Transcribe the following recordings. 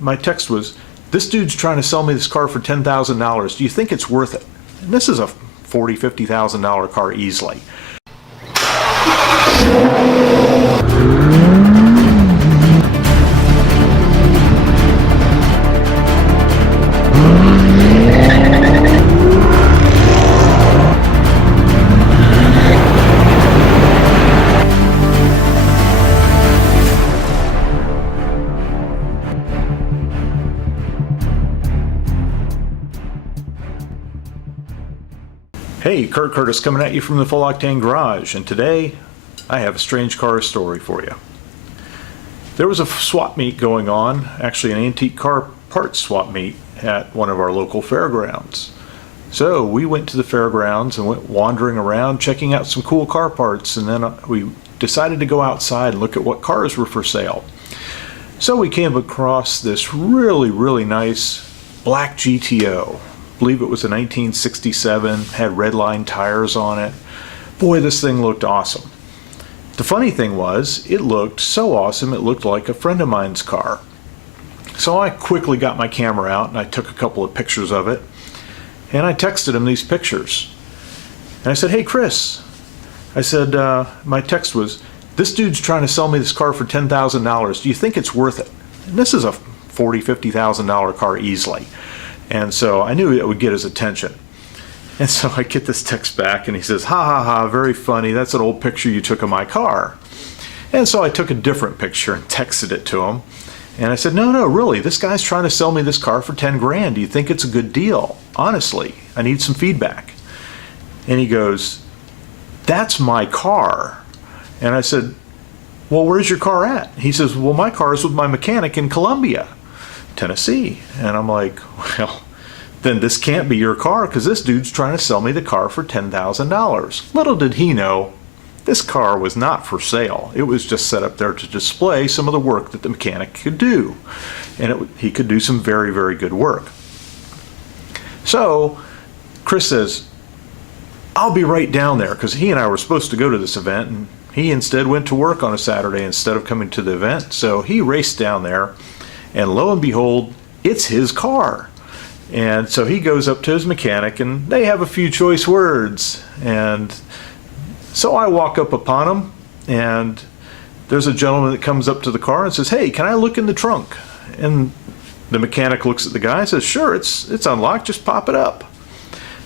My text was, this dude's trying to sell me this car for $10,000. Do you think it's worth it? And this is a $40,000, $50,000 car easily. Hey, Kurt Curtis coming at you from the Full Octane Garage, and today I have a strange car story for you. There was a swap meet going on, actually an antique car parts swap meet at one of our local fairgrounds. So we went to the fairgrounds and went wandering around checking out some cool car parts, and then we decided to go outside and look at what cars were for sale. So we came across this really nice black GTO. I believe it was a 1967, had red line tires on it. Boy, this thing looked awesome. The funny thing was, it looked so awesome it looked like a friend of mine's car. So I quickly got my camera out and I took a couple of pictures of it, and I texted him these pictures. And I said, hey Chris, I said, my text was, this dude's trying to sell me this car for $10,000. Do you think it's worth it? And this is a $40,000, $50,000 car easily. And so I knew it would get his attention. And so I get this text back and he says, ha ha ha, very funny, that's an old picture you took of my car. And so I took a different picture and texted it to him. And I said, no, really, this guy's trying to sell me this car for 10 grand. Do you think it's a good deal? Honestly, I need some feedback. And he goes, that's my car. And I said, well, where's your car at? He says, well, my car is with my mechanic in Columbia, Tennessee. And I'm like, well, then this can't be your car because this dude's trying to sell me the car for $10,000. Little did he know, this car was not for sale. It was just set up there to display some of the work that the mechanic could do. And he could do some very good work. So Chris says, I'll be right down there, because he and I were supposed to go to this event, and he instead went to work on a Saturday instead of coming to the event. So he raced down there, and lo and behold, it's his car. And so he goes up to his mechanic and they have a few choice words. And so I walk up upon him, and there's a gentleman that comes up to the car and says, hey, can I look in the trunk? And the mechanic looks at the guy and says, sure, it's unlocked, just pop it up.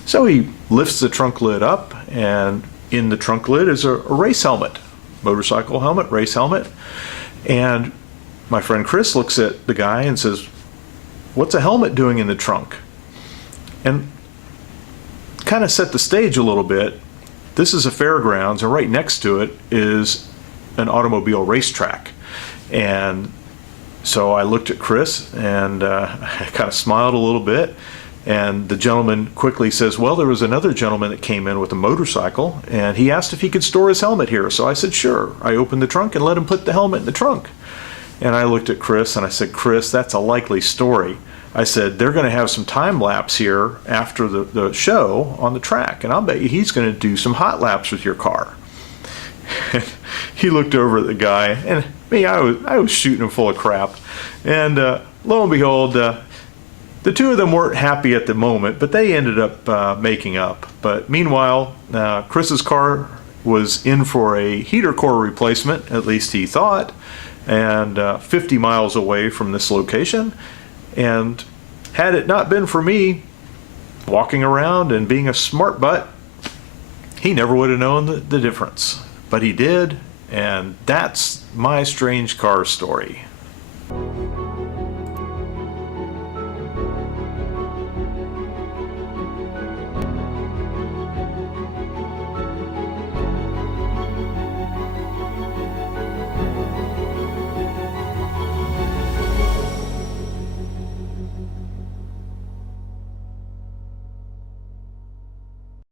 So he lifts the trunk lid up, and in the trunk lid is a race helmet, motorcycle helmet, race helmet. And my friend Chris looks at the guy and says, what's a helmet doing in the trunk? And kind of set the stage a little bit. This is a fairgrounds, and right next to it is an automobile racetrack. And so I looked at Chris and I kind of smiled a little bit. And the gentleman quickly says, well, there was another gentleman that came in with a motorcycle, and he asked if he could store his helmet here. So I said, sure. I opened the trunk and let him put the helmet in the trunk. And I looked at Chris and I said, Chris, that's a likely story. I said, they're going to have some time lapse here after the show on the track, and I'll bet you he's going to do some hot laps with your car. He looked over at the guy, and me, I was shooting him full of crap. And lo and behold, the two of them weren't happy at the moment, but they ended up making up. But meanwhile, Chris's car was in for a heater core replacement, at least he thought, and 50 miles away from this location. And had it not been for me walking around and being a smart butt, he never would have known the difference. But he did, and that's my strange car story.